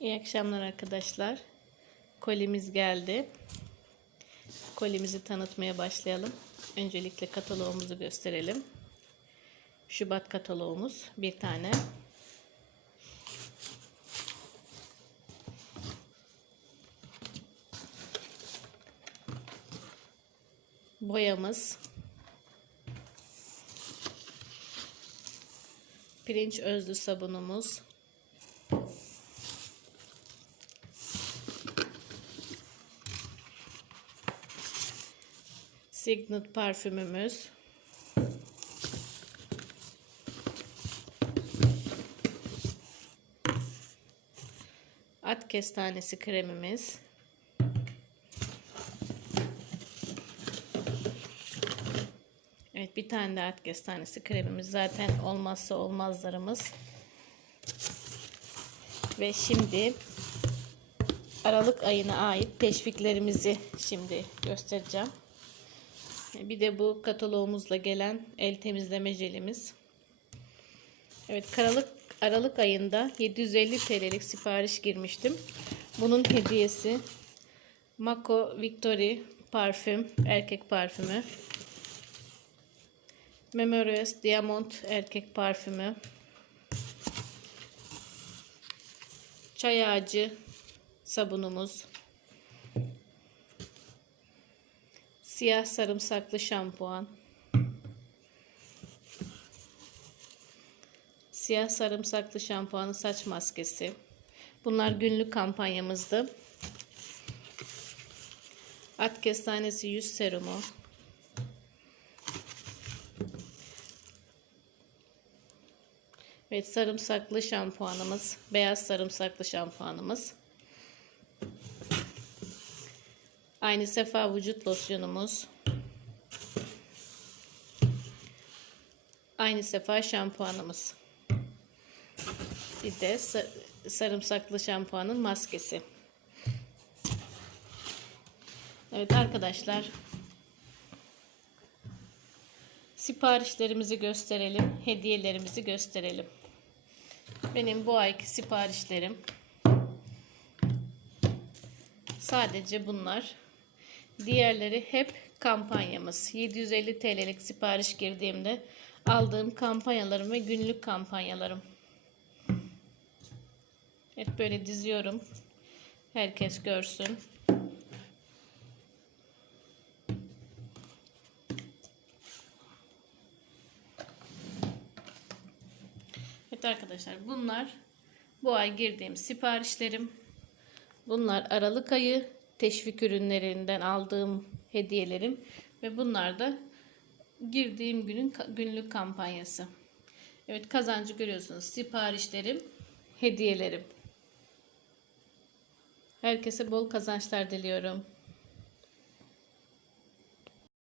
İyi akşamlar arkadaşlar. Kolimiz geldi. Kolimizi tanıtmaya başlayalım. Öncelikle kataloğumuzu gösterelim. Şubat kataloğumuz bir tane. Boyamız. Pirinç özlü sabunumuz. Signet parfümümüz. At kestanesi kremimiz. Evet bir tane de at kestanesi kremimiz zaten olmazsa olmazlarımız. Ve şimdi Aralık ayına ait teşviklerimizi şimdi göstereceğim. Bir de bu kataloğumuzla gelen el temizleme jelimiz. Evet Aralık, Aralık ayında 750 TL'lik sipariş girmiştim. Bunun hediyesi Mako Victory parfüm, erkek parfümü. Memorious Diamond erkek parfümü. Çay ağacı sabunumuz. Siyah sarımsaklı şampuan. Siyah sarımsaklı şampuanı saç maskesi. Bunlar günlük kampanyamızdı. At kestanesi yüz serumu. Evet sarımsaklı şampuanımız. Beyaz sarımsaklı şampuanımız. Aynı sefa vücut losyonumuz. Aynı sefa şampuanımız. Bir de sarımsaklı şampuanın maskesi. Evet arkadaşlar. Siparişlerimizi gösterelim. Hediyelerimizi gösterelim. Benim bu ayki siparişlerim sadece bunlar. Diğerleri hep kampanyamız. 750 TL'lik sipariş girdiğimde aldığım kampanyalarım ve günlük kampanyalarım. Hep böyle diziyorum. Herkes görsün. Evet arkadaşlar bunlar bu ay girdiğim siparişlerim. Bunlar Aralık ayı teşvik ürünlerinden aldığım hediyelerim ve bunlar da girdiğim günün günlük kampanyası. Evet kazancı görüyorsunuz. Siparişlerim, hediyelerim. Herkese bol kazançlar diliyorum.